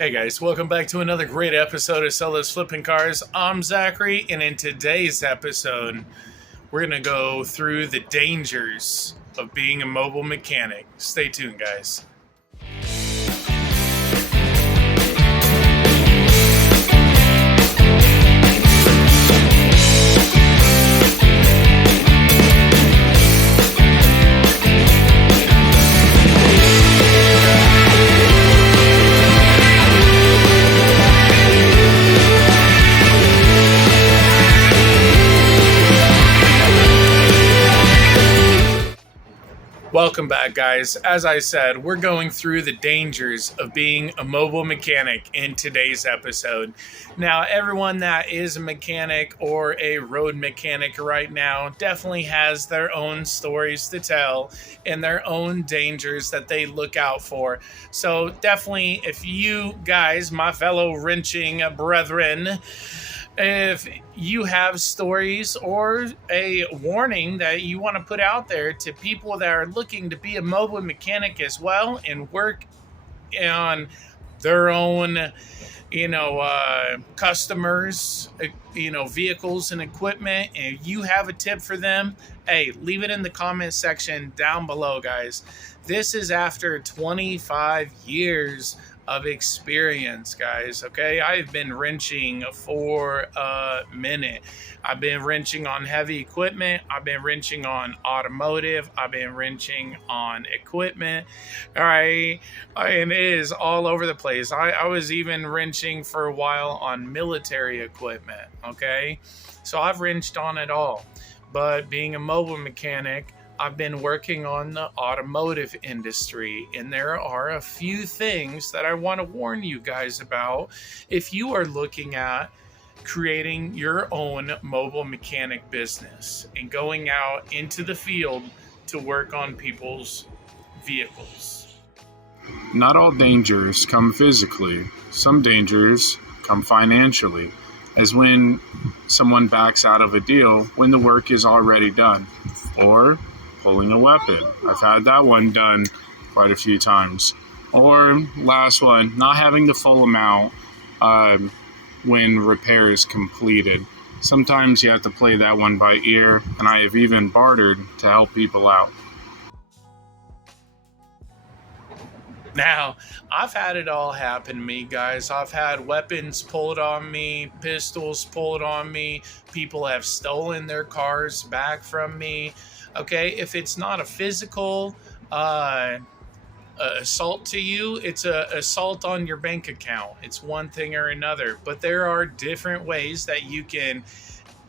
Hey guys, welcome back to another great episode of Sell Those Flipping Cars. I'm Zachary, and in today's episode, we're going to go through the dangers of being a mobile mechanic. Stay tuned, guys. Welcome back, guys. As I said, we're going through the dangers of being a mobile mechanic in today's episode. Now, everyone that is a mechanic or a road mechanic right now definitely has their own stories to tell and their own dangers that they look out for. So definitely, if you guys, my fellow wrenching brethren, if you have stories or a warning that you want to put out there to people that are looking to be a mobile mechanic as well and work on their own, customers, vehicles and equipment, and you have a tip for them, hey, leave it in the comment section down below, guys. This is after 25 years of experience, guys. Okay, I've been wrenching for a minute. I've been wrenching on heavy equipment. I've been wrenching on automotive. I've been wrenching on equipment. All right, and it is all over the place. I was even wrenching for a while on military equipment. Okay, so I've wrenched on it all. But being a mobile mechanic, I've been working on the automotive industry, and there are a few things that I want to warn you guys about if you are looking at creating your own mobile mechanic business and going out into the field to work on people's vehicles. Not all dangers come physically. Some dangers come financially, as when someone backs out of a deal when the work is already done, or pulling a weapon. I've had that one done quite a few times. Or last one, not having the full amount when repair is completed. Sometimes you have to play that one by ear, and I have even bartered to help people out. Now, I've had it all happen to me, guys. I've had weapons pulled on me, pistols pulled on me. People have stolen their cars back from me. Okay, if it's not a physical assault to you, it's a assault on your bank account. It's one thing or another. But there are different ways that you can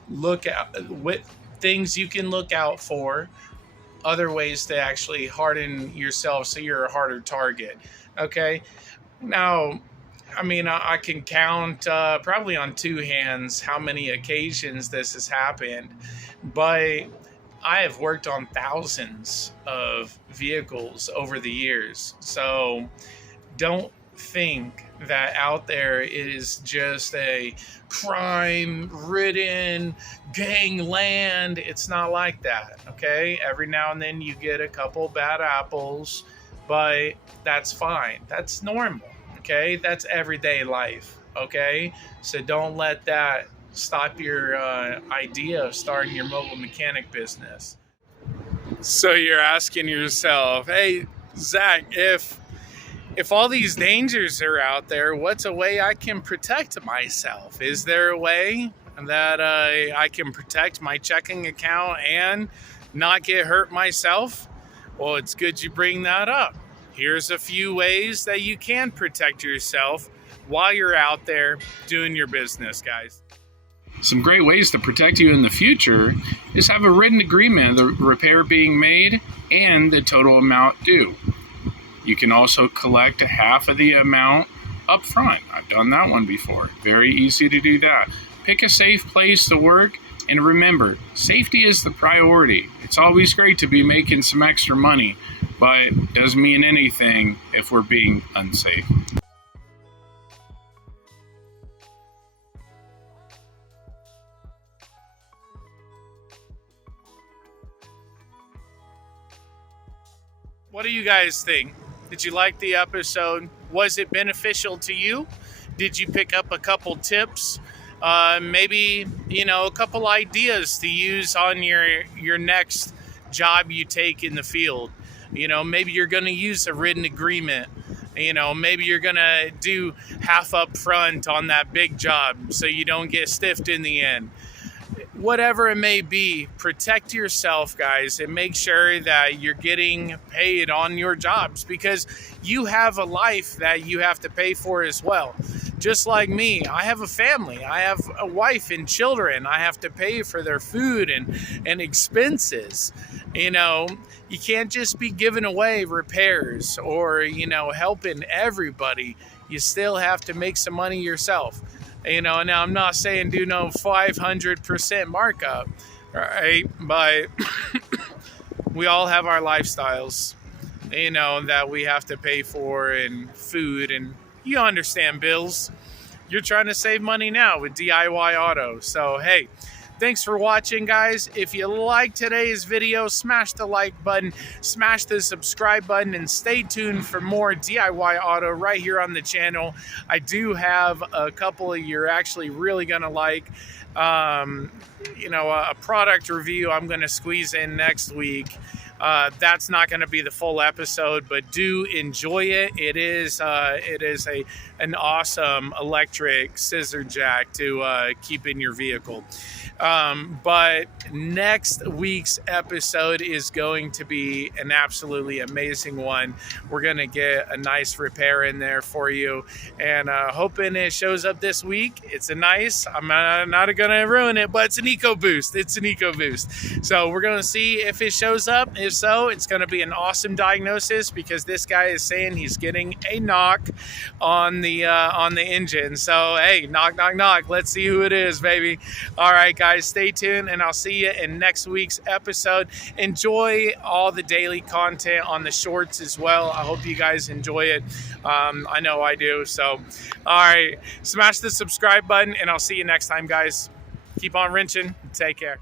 look at, with things you can look out for, other ways to actually harden yourself so you're a harder target. Okay, now, I mean, I can count probably on two hands how many occasions this has happened, but I have worked on thousands of vehicles over the years. So don't think that out there is just a crime-ridden gangland. It's not like that, okay? Every now and then you get a couple bad apples, but that's fine. That's normal, okay? That's everyday life, okay? So don't let that stop your idea of starting your mobile mechanic business. So you're asking yourself, hey, Zach, if all these dangers are out there, what's a way I can protect myself? Is there a way that I can protect my checking account and not get hurt myself? Well, it's good you bring that up. Here's a few ways that you can protect yourself while you're out there doing your business, guys. Some great ways to protect you in the future is have a written agreement of the repair being made and the total amount due. You can also collect half of the amount up front. I've done that one before. Very easy to do that. Pick a safe place to work, and remember, safety is the priority. It's always great to be making some extra money, but it doesn't mean anything if we're being unsafe. What do you guys think? Did you like the episode? Was it beneficial to you? Did you pick up a couple tips? Maybe, a couple ideas to use on your next job you take in the field. Maybe you're going to use a written agreement. Maybe you're going to do half up front on that big job so you don't get stiffed in the end. Whatever it may be, protect yourself, guys, and make sure that you're getting paid on your jobs, because you have a life that you have to pay for as well. Just like me, I have a family. I have a wife and children. I have to pay for their food and expenses. You can't just be giving away repairs or, helping everybody. You still have to make some money yourself. Now I'm not saying do no 500% markup, right? But we all have our lifestyles, that we have to pay for, and food, and you understand bills. You're trying to save money now with DIY Auto. So, hey, thanks for watching, guys. If you like today's video, smash the like button, smash the subscribe button, and stay tuned for more DIY Auto right here on the channel. I do have a couple of you're actually really going to like. A product review I'm going to squeeze in next week. That's not going to be the full episode, but do enjoy it. It is an awesome electric scissor jack to keep in your vehicle. But next week's episode is going to be an absolutely amazing one. We're going to get a nice repair in there for you, and hoping it shows up this week. It's I'm not going to ruin it, but it's an EcoBoost. It's an EcoBoost. So we're going to see if it shows up. If so, it's going to be an awesome diagnosis, because this guy is saying he's getting a knock on the engine. So, hey, knock, knock, knock. Let's see who it is, baby. All right, guys, stay tuned, and I'll see you in next week's episode. Enjoy all the daily content on the shorts as well. I hope you guys enjoy it. I know I do. So, all right, smash the subscribe button, and I'll see you next time, guys. Keep on wrenching. Take care.